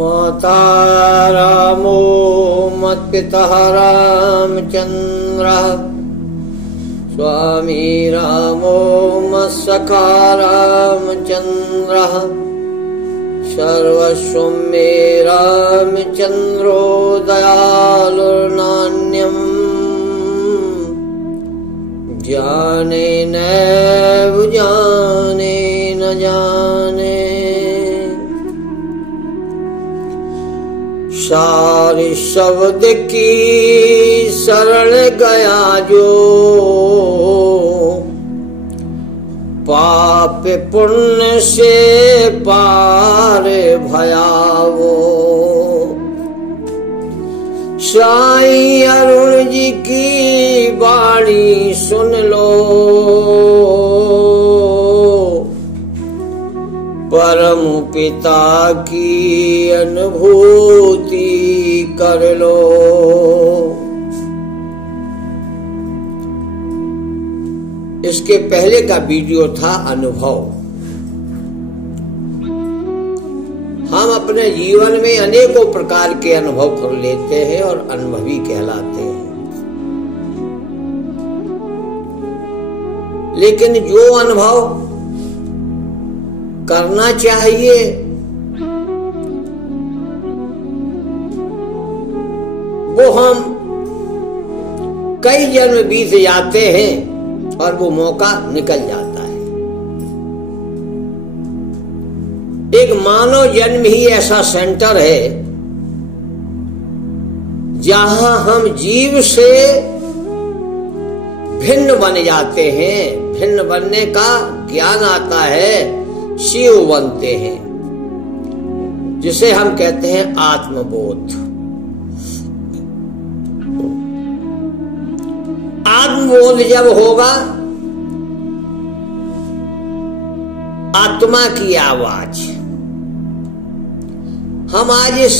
माता रामो मत्पितः रामचन्द्रः स्वामी रामो मत्सखा रामचन्द्रः सर्वस्वं मे रामचन्द्रो दयालुर्नान्यम् जाने नैव जाने न जाने। सारे शब्द की शरण गया जो पाप पुण्य से पार भया वो। साईं अरुण जी की वाणी सुन लो परम पिता की अनुभूति कर लो। इसके पहले का वीडियो था अनुभव। हम अपने जीवन में अनेकों प्रकार के अनुभव कर लेते हैं और अनुभवी कहलाते हैं, लेकिन जो अनुभव करना चाहिए वो हम कई जन्म बीत जाते हैं और वो मौका निकल जाता है। एक मानव जन्म ही ऐसा सेंटर है जहां हम जीव से भिन्न बन जाते हैं। भिन्न बनने का ज्ञान आता है, शिव बनते हैं, जिसे हम कहते हैं आत्मबोध। आत्मबोध जब होगा, आत्मा की आवाज। हम आज इस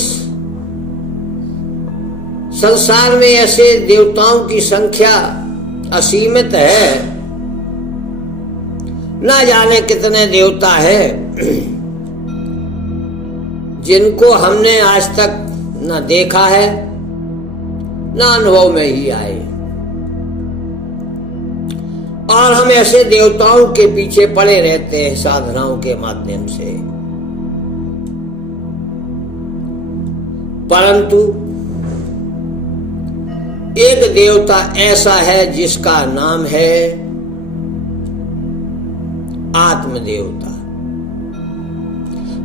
संसार में ऐसे देवताओं की संख्या असीमित है, ना जाने कितने देवता है जिनको हमने आज तक न देखा है न अनुभव में ही आए। और हम ऐसे देवताओं के पीछे पड़े रहते हैं साधनाओं के माध्यम से। परंतु एक देवता ऐसा है जिसका नाम है आत्मदेवता।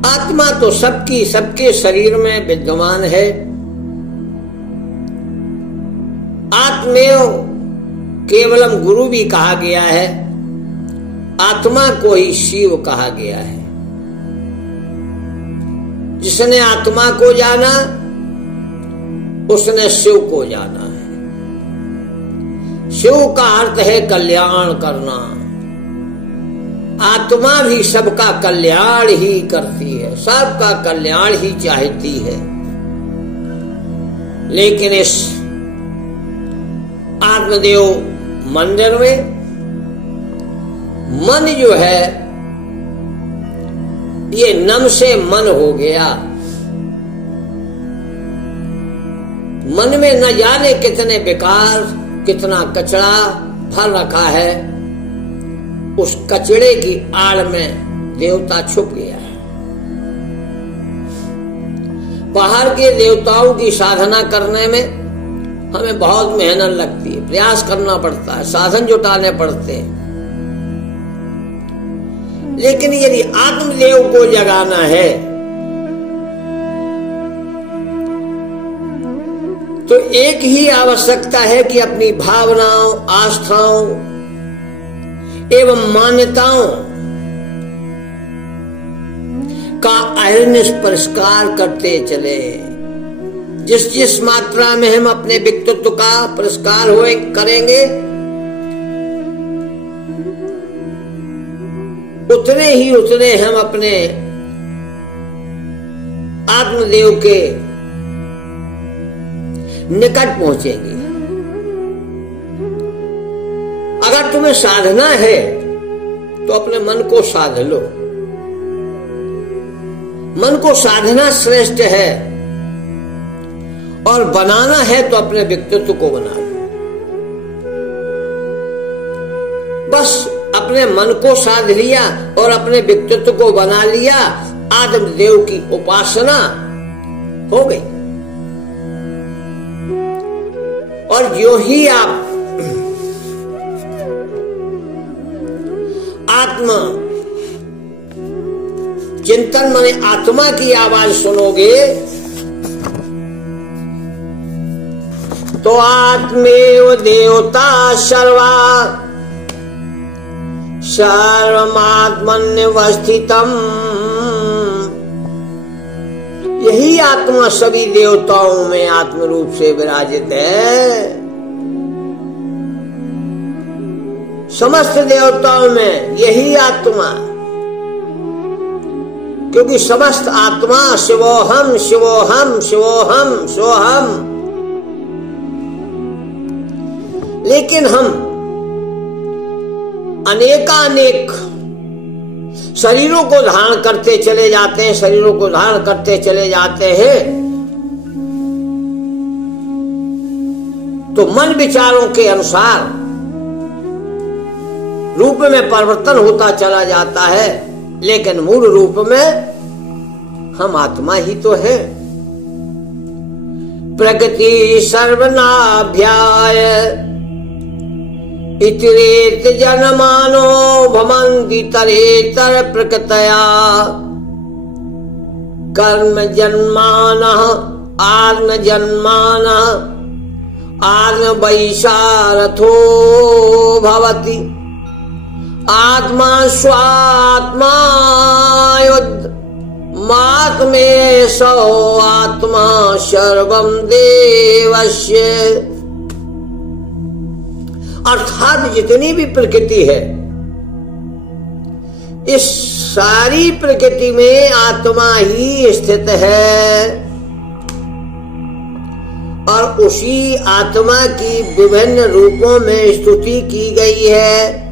आत्मा तो सबके शरीर में विद्यमान है। आत्मेव केवलम गुरु भी कहा गया है। आत्मा को ही शिव कहा गया है। जिसने आत्मा को जाना उसने शिव को जाना है। शिव का अर्थ है कल्याण करना। आत्मा भी सबका कल्याण ही करती है, सबका कल्याण ही चाहती है। लेकिन इस आत्मदेव मंदिर में मन जो है ये नम से मन हो गया। मन में न जाने कितने विकार, कितना कचरा भर रखा है। उस कचड़े की आड़ में देवता छुप गया है। बाहर के देवताओं की साधना करने में हमें बहुत मेहनत लगती है, प्रयास करना पड़ता है, साधन जुटाने पड़ते हैं। लेकिन यदि आत्मदेव को जगाना है तो एक ही आवश्यकता है कि अपनी भावनाओं, आस्थाओं एवं मान्यताओं का अहर्निश परिष्कार करते चले। जिस जिस मात्रा में हम अपने व्यक्तित्व का परिष्कार करेंगे उतने हम अपने आत्मदेव के निकट पहुंचेंगे। अगर तुम्हें साधना है तो अपने मन को साध लो। मन को साधना श्रेष्ठ है, और बनाना है तो अपने व्यक्तित्व को बना लो। बस अपने मन को साध लिया और अपने व्यक्तित्व को बना लिया, आत्मदेव की उपासना हो गई। और जो ही आप आत्मा चिंतन माने आत्मा की आवाज सुनोगे तो आत्मेव देवता सर्वा सर्वमात्मन्यवस्थितम्, यही आत्मा सभी देवताओं में आत्म रूप से विराजित है। समस्त देवताओं में यही आत्मा, क्योंकि समस्त आत्मा शिवोहम शिवोहम शिवोहम शिवोहम। लेकिन हम अनेकानेक शरीरों को धारण करते चले जाते हैं, शरीरों को धारण करते चले जाते हैं, तो मन विचारों के अनुसार रूप में परिवर्तन होता चला जाता है, लेकिन मूल रूप में हम आत्मा ही तो है। प्रकृति सर्वनाभ्याय इतरेत जनमानो भमन्ति तरेतर प्रकृतया, कर्म जन्मानः आत्म जन्मानः आत्म वैशारथो भवति, आत्मा स्वात्मा युद्ध मात्मे सो आत्मा सर्वं देवस्य। अर्थात जितनी भी प्रकृति है, इस सारी प्रकृति में आत्मा ही स्थित है, और उसी आत्मा की विभिन्न रूपों में स्तुति की गई है।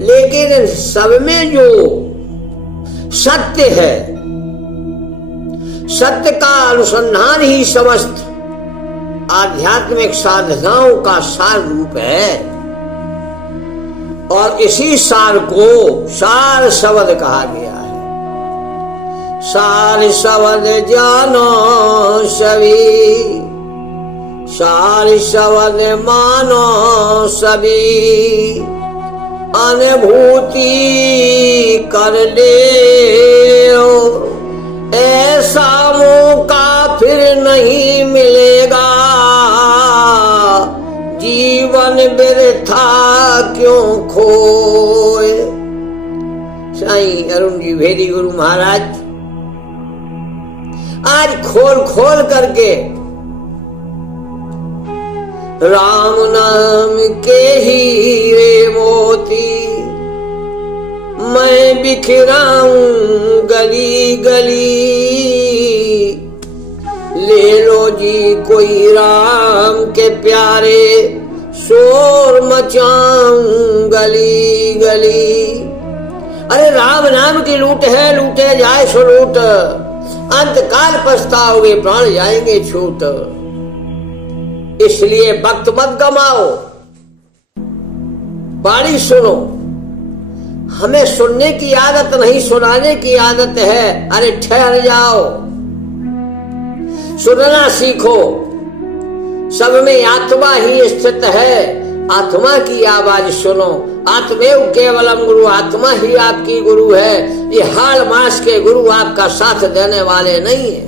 लेकिन सब में जो सत्य है, सत्य का अनुसंधान ही समस्त आध्यात्मिक साधनाओं का सार रूप है, और इसी सार को सार शब्द कहा गया है। सार शब्द जानो सभी, सार शब्द मानो सभी, अनुभूति कर ले ऐसा मौका फिर नहीं मिलेगा, जीवन व्यर्था क्यों खोए। साईं अरुण जी भेदी गुरु महाराज आज खोल खोल करके राम नाम के हीरे मोती मैं बिखराऊं गली गली, ले लो जी कोई राम के प्यारे शोर मचाऊं गली गली। अरे राम नाम की लूट है, लूटे जाए सो लूट, अंतकाल पछताओगे प्राण जाएंगे छूट। इसलिए वक्त मत गमाओ, बाणी सुनो। हमें सुनने की आदत नहीं, सुनाने की आदत है। अरे ठहर जाओ, सुनना सीखो। सब में आत्मा ही स्थित है, आत्मा की आवाज सुनो। आत्मेव केवलम गुरु, आत्मा ही आपकी गुरु है। ये हाल मास के गुरु आपका साथ देने वाले नहीं है।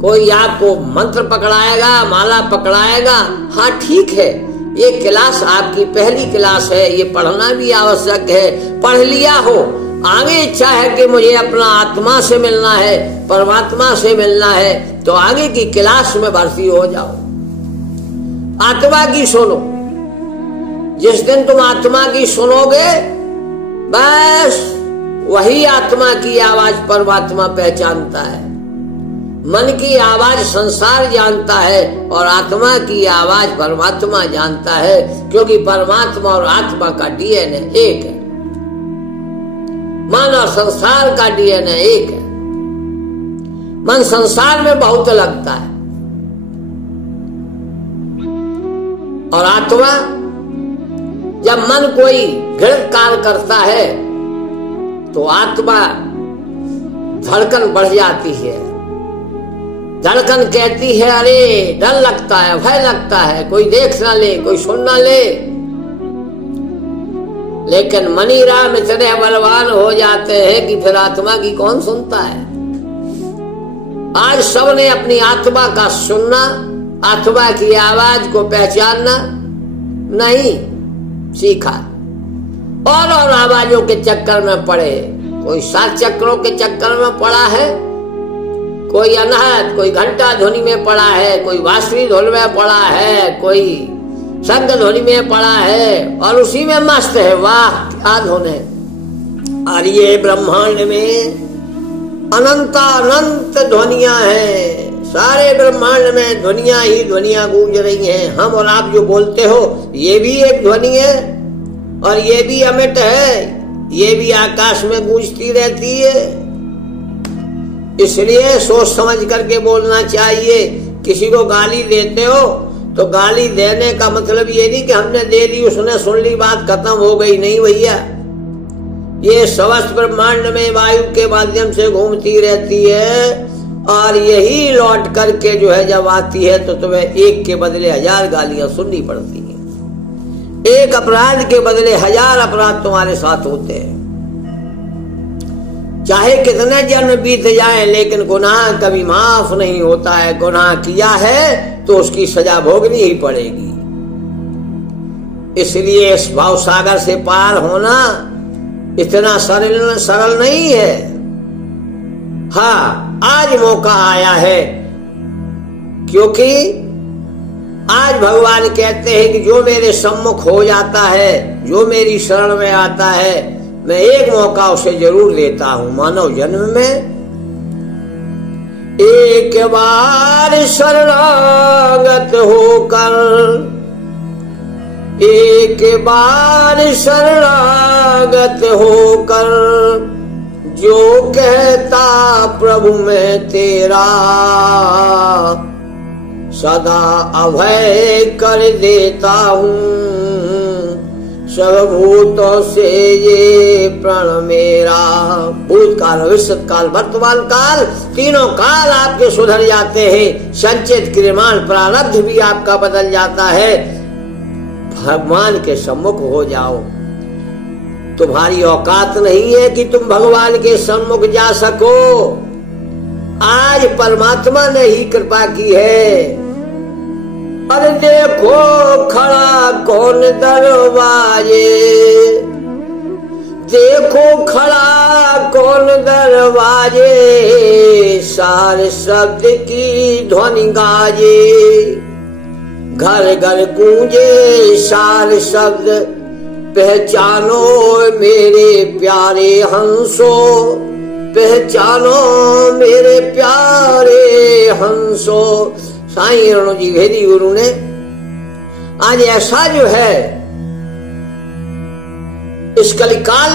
कोई आपको मंत्र पकड़ाएगा, माला पकड़ाएगा, हाँ ठीक है, ये क्लास आपकी पहली क्लास है, ये पढ़ना भी आवश्यक है। पढ़ लिया हो, आगे इच्छा है कि मुझे अपना आत्मा से मिलना है, परमात्मा से मिलना है, तो आगे की क्लास में भर्ती हो जाओ। आत्मा की सुनो। जिस दिन तुम आत्मा की सुनोगे, बस वही आत्मा की आवाज परमात्मा पहचानता है। मन की आवाज संसार जानता है और आत्मा की आवाज परमात्मा जानता है, क्योंकि परमात्मा और आत्मा का डीएनए एक है। मन और संसार का डीएनए एक है। मन संसार में बहुत लगता है और आत्मा, जब मन कोई घृणित कार्य करता है तो आत्मा धड़कन बढ़ जाती है। धड़कन कहती है अरे डर लगता है, भय लगता है, कोई देख ना ले, कोई सुन ना ले। लेकिन मनी राम इतने बलवान हो जाते हैं कि फिर आत्मा की कौन सुनता है। आज सबने अपनी आत्मा का सुनना, आत्मा की आवाज को पहचानना नहीं सीखा और आवाजों के चक्कर में पड़े। कोई 7 चक्रों के चक्कर में पड़ा है, कोई अनहद, कोई घंटा ध्वनि में पड़ा है, कोई बांसुरी धुन में पड़ा है, कोई शंख ध्वनि में पड़ा है और उसी में मस्त है। वाह क्या धुन है। और ये ब्रह्मांड में अनंत ध्वनियां हैं। सारे ब्रह्मांड में ध्वनियां ही ध्वनियां गूंज रही हैं। हम और आप जो बोलते हो ये भी एक ध्वनि है और ये भी अमिट है, ये भी आकाश में गूंजती रहती है। इसलिए सोच समझ करके बोलना चाहिए। किसी को गाली देते हो तो गाली देने का मतलब ये नहीं कि हमने दे दी, उसने सुन ली, बात खत्म हो गई। नहीं भैया, ये समस्त ब्रह्मांड में वायु के माध्यम से घूमती रहती है और यही लौट करके जो है जब आती है तो तुम्हें एक के बदले 1000 गालियां सुननी पड़ती हैं। एक अपराध के बदले 1000 अपराध तुम्हारे साथ होते हैं। चाहे कितने जन्म बीत जाए लेकिन गुनाह कभी माफ नहीं होता है। गुनाह किया है तो उसकी सजा भोगनी ही पड़ेगी। इसलिए इस भाव सागर से पार होना इतना सरल नहीं है। हाँ, आज मौका आया है क्योंकि आज भगवान कहते हैं कि जो मेरे सम्मुख हो जाता है, जो मेरी शरण में आता है, मैं एक मौका उसे जरूर देता हूं मानव जन्म में। एक बार शरणागत होकर, एक बार शरणागत होकर, जो कहता प्रभु मैं तेरा, सदा अभय कर देता हूँ सर्वभूतों से ये प्रण मेरा। भूतकाल, भविष्यत काल, वर्तमान काल, तीनों काल आपके सुधर जाते हैं। संचित क्रियमाण प्रारब्ध भी आपका बदल जाता है। भगवान के सम्मुख हो जाओ। तुम्हारी औकात नहीं है कि तुम भगवान के सम्मुख जा सको। आज परमात्मा ने ही कृपा की है। अरे देखो खड़ा कौन दरवाजे, देखो खड़ा कौन दरवाजे, सारे शब्द की ध्वनि गाजे, घर घर गूंजे सारे शब्द, पहचानो मेरे प्यारे हंसो, पहचानो मेरे प्यारे हंसो। साईं रणो जी भेदी गुरु ने आज ऐसा जो है इस कलिकाल,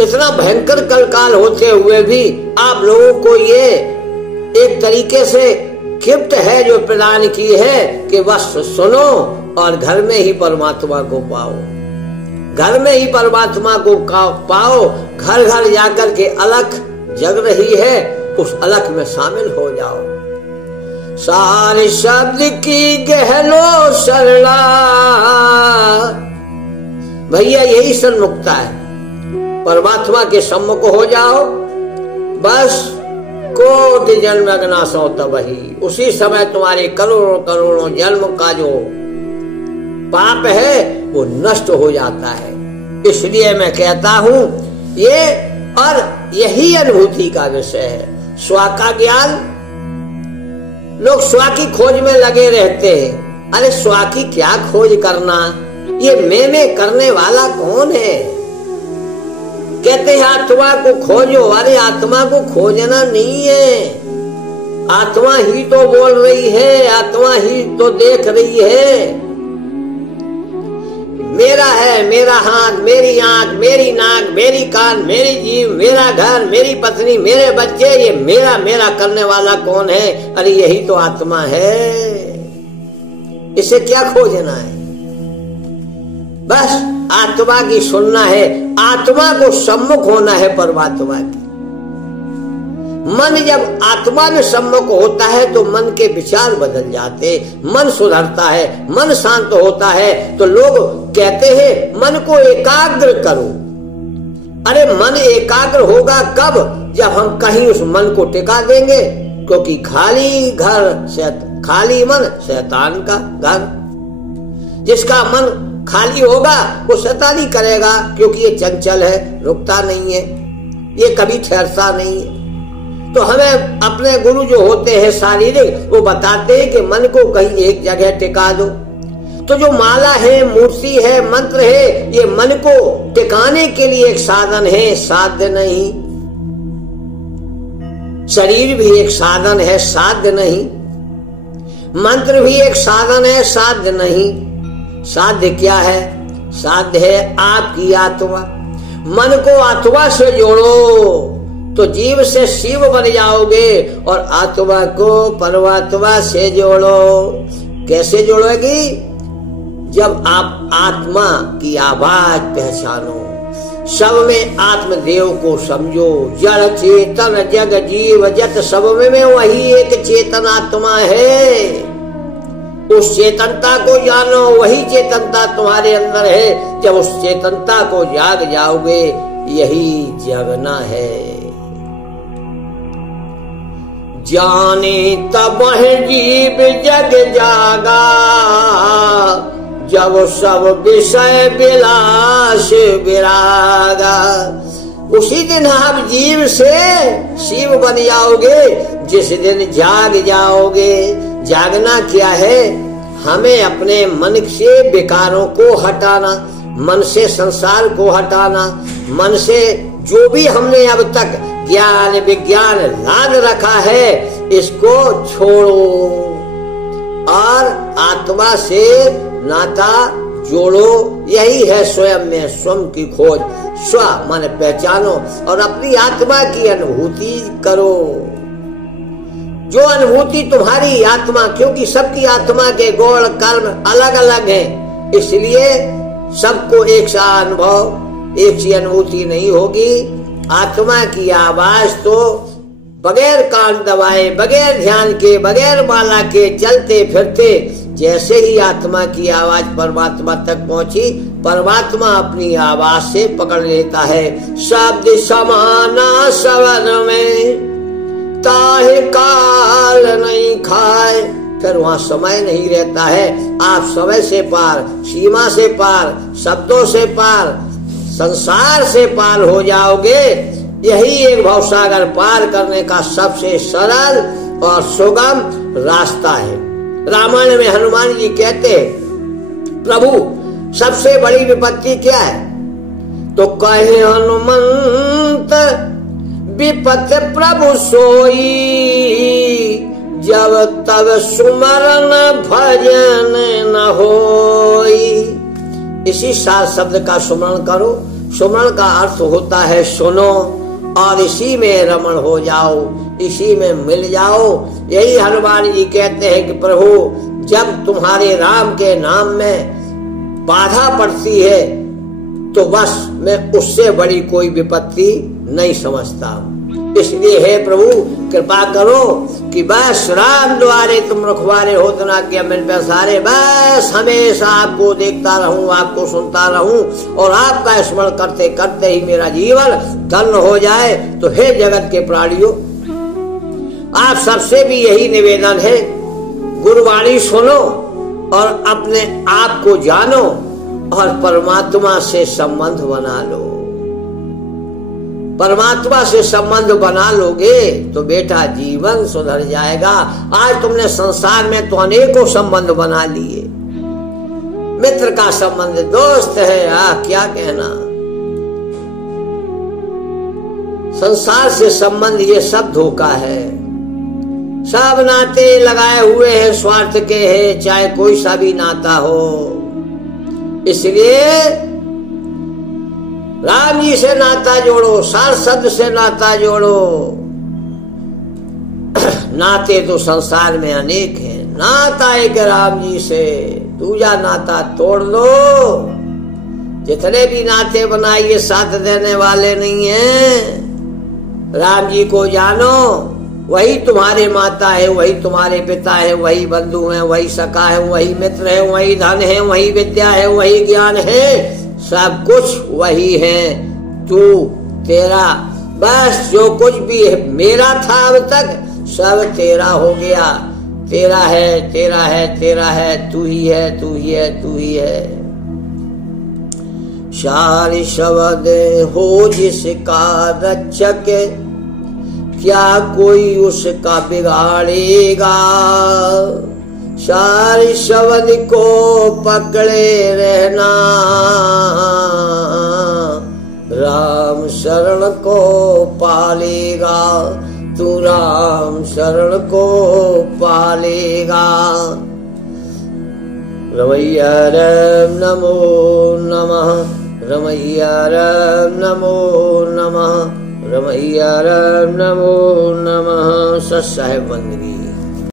इतना भयंकर कलकाल होते हुए भी आप लोगों को ये एक तरीके से गिफ्ट है जो प्रदान की है कि बस सुनो और घर में ही परमात्मा को पाओ। घर में ही परमात्मा को पाओ। घर घर जाकर के अलख जग रही है, उस अलख में शामिल हो जाओ। सारे शब्द की गहलो शरणा, भैया यही सन्मुखता है। परमात्मा के सम्मुख हो जाओ, बस कोटि जन्म अग्नासो तब ही, उसी समय तुम्हारे करोड़ों करोड़ों जन्म का जो पाप है वो नष्ट हो जाता है। इसलिए मैं कहता हूं ये, और यही अनुभूति का विषय है। स्व का ज्ञान, लोग स्व की खोज में लगे रहते हैं। अरे स्व की क्या खोज करना, ये मैं करने वाला कौन है? कहते हैं आत्मा को खोजो। अरे आत्मा को खोजना नहीं है, आत्मा ही तो बोल रही है, आत्मा ही तो देख रही है। मेरा है, मेरा हाथ, मेरी आंख, मेरी नाक, मेरी कान, मेरी जीभ, मेरा घर, मेरी पत्नी, मेरे बच्चे, ये मेरा मेरा करने वाला कौन है? अरे यही तो आत्मा है, इसे क्या खोजना है? बस आत्मा की सुनना है, आत्मा को सम्मुख होना है परमात्मा की। मन जब आत्मा में सम्मुख होता है तो मन के विचार बदल जाते, मन सुधरता है, मन शांत होता है। तो लोग कहते हैं मन को एकाग्र करो। अरे मन एकाग्र होगा कब? जब हम कहीं उस मन को टिका देंगे, क्योंकि खाली खाली मन शैतान का घर। जिसका मन खाली होगा वो शैतानी करेगा, क्योंकि ये चंचल है, रुकता नहीं है, ये कभी ठहरता नहीं है। तो हमें अपने गुरु जो होते हैं शारीरिक, वो बताते हैं कि मन को कहीं एक जगह टिका दो। तो जो माला है, मूर्ति है, मंत्र है, ये मन को टिकाने के लिए एक साधन है, साध्य नहीं। शरीर भी एक साधन है, साध्य नहीं। मंत्र भी एक साधन है, साध्य नहीं। साध्य क्या है? साध्य है आपकी आत्मा। मन को आत्मा से जोड़ो तो जीव से शिव बन जाओगे, और आत्मा को परमात्मा से जोड़ो। कैसे जोड़ोगी? जब आप आत्मा की आवाज पहचानो, सब में आत्मदेव को समझो। जड़ चेतन जग जीव जत सब में वही एक चेतन आत्मा है। उस चेतनता को जानो, वही चेतनता तुम्हारे अंदर है। जब उस चेतनता को जाग जाओगे, यही जगना है। जाने तब जीव जग जागा, जब सब विषय विलास विरागा। उसी दिन आप जीव से शिव बन जाओगे, जिस दिन जाग जाओगे। जागना क्या है? हमें अपने मन से विकारों को हटाना, मन से संसार को हटाना, मन से जो भी हमने अब तक ज्ञान विज्ञान लाद रखा है, इसको छोड़ो और आत्मा से नाता जोड़ो। यही है स्वयं में स्वयं की खोज। स्व माने पहचानो और अपनी आत्मा की अनुभूति करो। जो अनुभूति तुम्हारी आत्मा, क्योंकि सबकी आत्मा के गुण कर्म अलग अलग हैं, इसलिए सबको एक सा अनुभव, एक सी अनुभूति नहीं होगी। आत्मा की आवाज तो बगैर कान दबाए, बगैर ध्यान के, बगैर माला के चलते फिरते जैसे ही आत्मा की आवाज परमात्मा तक पहुंची, परमात्मा अपनी आवाज से पकड़ लेता है। शब्द समाना सवन में ताहे काल नहीं खाए। फिर वहां समय नहीं रहता है। आप समय से पार, सीमा से पार, शब्दों से पार, संसार से पार हो जाओगे। यही एक भवसागर पार करने का सबसे सरल और सुगम रास्ता है। रामायण में हनुमान जी कहते, प्रभु सबसे बड़ी विपत्ति क्या है? तो कहे हनुमंत विपत्ति प्रभु सोई, जब तब सुमरन भजन न होई। इसी सात शब्द का सुमरण करो। सुमरण का अर्थ होता है सुनो, और इसी में रमण हो जाओ, इसी में मिल जाओ। यही हनुमान जी कहते हैं कि प्रभु जब तुम्हारे राम के नाम में बाधा पड़ती है, तो बस मैं उससे बड़ी कोई विपत्ति नहीं समझता। इसलिए हे प्रभु कृपा करो कि बस राम द्वारे तुम रखवारे हो, तना कि मन पे सारे, बस हमेशा आपको देखता रहूं, आपको सुनता रहूं, और आपका स्मरण करते करते ही मेरा जीवन धन्य हो जाए। तो हे जगत के प्राणियों, आप सबसे भी यही निवेदन है, गुरुवाणी सुनो और अपने आप को जानो और परमात्मा से संबंध बना लो। परमात्मा से संबंध बना लोगे तो बेटा जीवन सुधर जाएगा। आज तुमने संसार में तो अनेकों संबंध बना लिए। मित्र का संबंध, दोस्त है, क्या कहना। संसार से संबंध ये सब धोखा है। सब नाते लगाए हुए हैं स्वार्थ के हैं, चाहे कोई सा भी नाता हो। इसलिए राम जी से नाता जोड़ो, सारसद से नाता जोड़ो। नाते तो संसार में अनेक हैं, नाता एक राम जी से, दूजा नाता तोड़ दो। जितने भी नाते बनाइए साथ देने वाले नहीं हैं। राम जी को जानो, वही तुम्हारे माता है, वही तुम्हारे पिता है, वही बंधु है, वही सखा है, वही मित्र है, वही धन है, वही विद्या है, वही ज्ञान है, सब कुछ वही है। तू तेरा बस जो कुछ भी है मेरा था अब तक सब तेरा हो गया। तेरा है, तेरा है, तेरा है, तू ही है, तू ही है, तू ही है। सारी शब्द हो जिसका रक्षक, क्या कोई उसका बिगाड़ेगा। सारी शब्द को पकड़े रहना, राम शरण को पालेगा। तू राम शरण को पालेगा। रमैया राम नमो नमः, रमैया राम नमो नमः, रमैया राम नमो नमः। सत साहेब बंदगी।